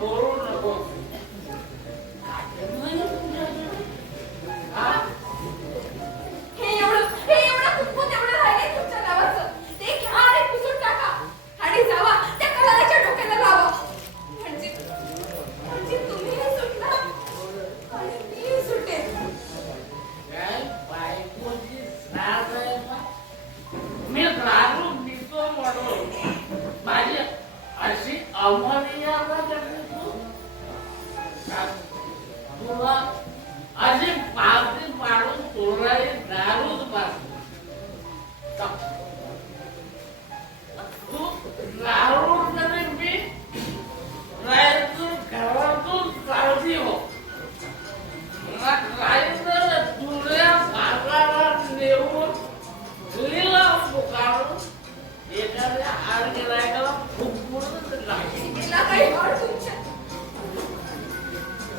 बोलू नको. हे एवढं कुंकू तेवढं राहिले तुमच्या नावाचं. ते घ्या आणि पुसून टाका आणि जावा त्या कलाच्या डोक्याला लावा. म्हणजे तुम्ही सुटणार आणि मी सुटेल. काय बायकोची साथ आहे का? मी दारू पितो म्हणून माझी अशी अमर्यादा करते तू? तुला अशी पावती पाडून तोराई दारूच पाजतो. तू दारू जरी मी रायतून घरातून चालती हो, रायतर तुझ्या बाजारात नेऊन लिलाव पुकारून एखाद्या आड गिरायकाला फुंकून लागेल. तिला काही हळ तुमच्या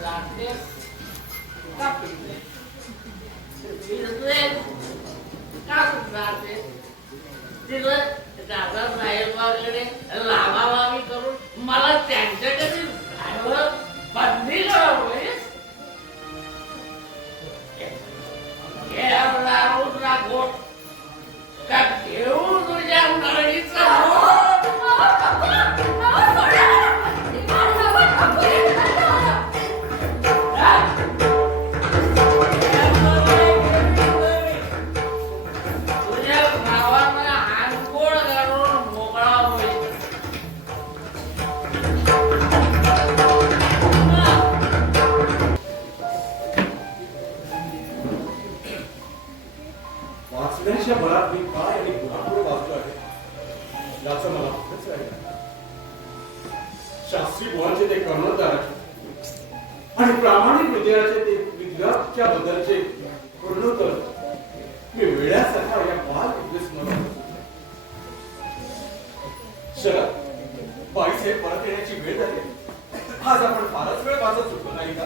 लागतेस का पिते? पिते का जाते? तिथं दादासाहेबांकडे लावालावी करून मला त्यांच्याकडे जायला बंदी करावीस? दारूचा गोट का घेऊन तुझ्या नळीचा तुझ्या भावानं आंघोळ घालून मोकळा होईल. वाचण्याच्या बळात मी काय आणि गुणापुढे वाचलो आहे याचं मला वाटतच आहे. शास्त्री बुवांचे ते कर्णधार आणि प्रामाणिक हृदयाचे ते विद्यार्थ्या बद्दलचे पूर्णोत्तर मी वेळासारखा या बाल विद्वेषमध्ये शरद बाईसाहेब परत येण्याची वेळ झाली. आज आपण फारच वेळ वाचत चुकलो नाही का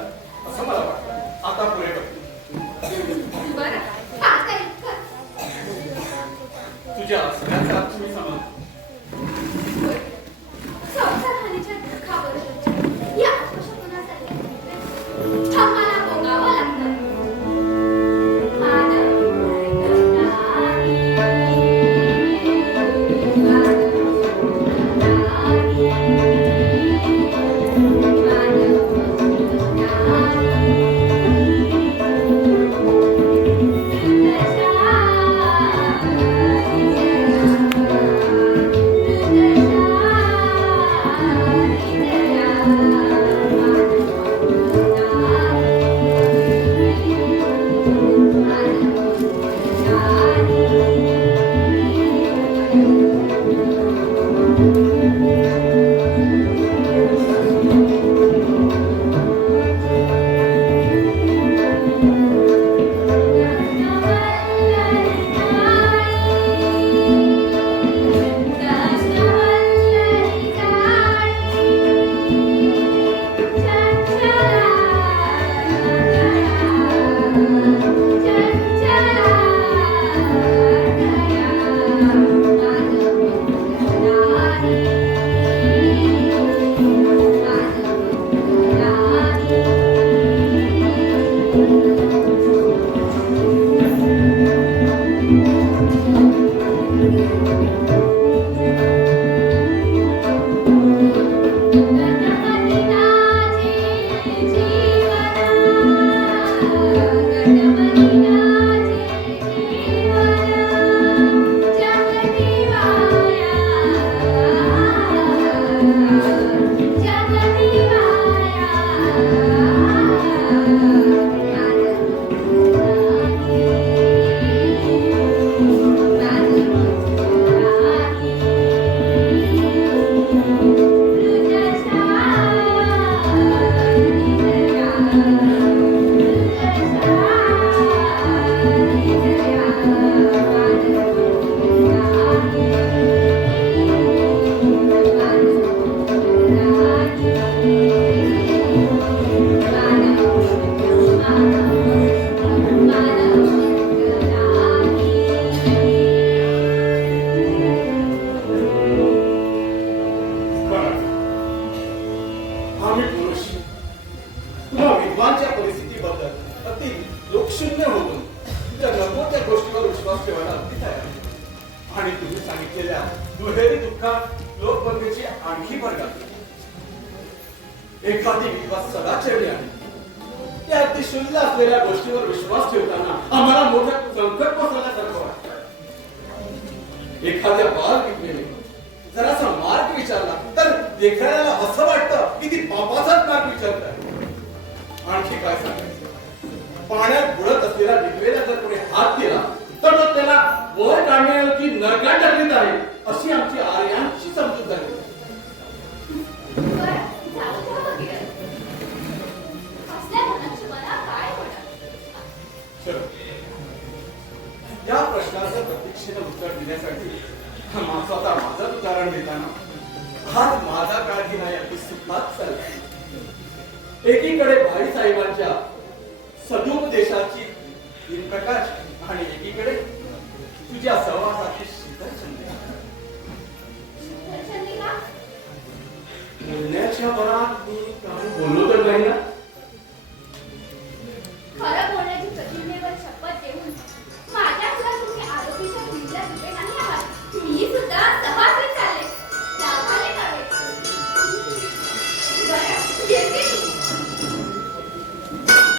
असं मला वाटतं. आता पुरे तुझ्या सगळ्यांचा तुम्ही समज तुम्ही पुरुष तुम्हा विद्वांच्या परिस्थितीबद्दल अति लोकशून्य होऊन त्या नको त्या गोष्टीवर विश्वास ठेवायला अगदी तयार आहे. आणि तुम्ही सांगितलेल्या दुहेरी दुःखात लोकबंधीची आणखी भर घातली. एखादी विश्वास सदाचरणी आहे त्या अति शुल्ल असलेल्या गोष्टीवर विश्वास ठेवताना आम्हाला मोठं संकट पसरल्यासारखं वाटतं. एखाद्या बाल विज्ञाने जरासा मार्ग विचारला तर देखणाऱ्याला असं वाटतं की ती पापाचाच मार्ग विचारत आहे. आणखी काय सांगायचं, पाण्यात बुडत असलेल्या विधवेला जर कोणी हात दिला तर तो त्याला वर काढण्याऐवजी नरकात टाकलीत आहे अशी आमची आर्यांची समजूत झाली. बरं, चालू ठेवा वगैरे. असल्या मनाची मला काय होणार? चलो, या प्रश्नाचं प्रतीक्षेनं उत्तर देण्यासाठी माझं उदाहरण देताना आज माझा काळजी नाही अगदी सुखात चालला. एकीकडे भाई साहेबांच्या सदुपदेशाची प्रकाश आणि एकीकडे तुझ्या सहवास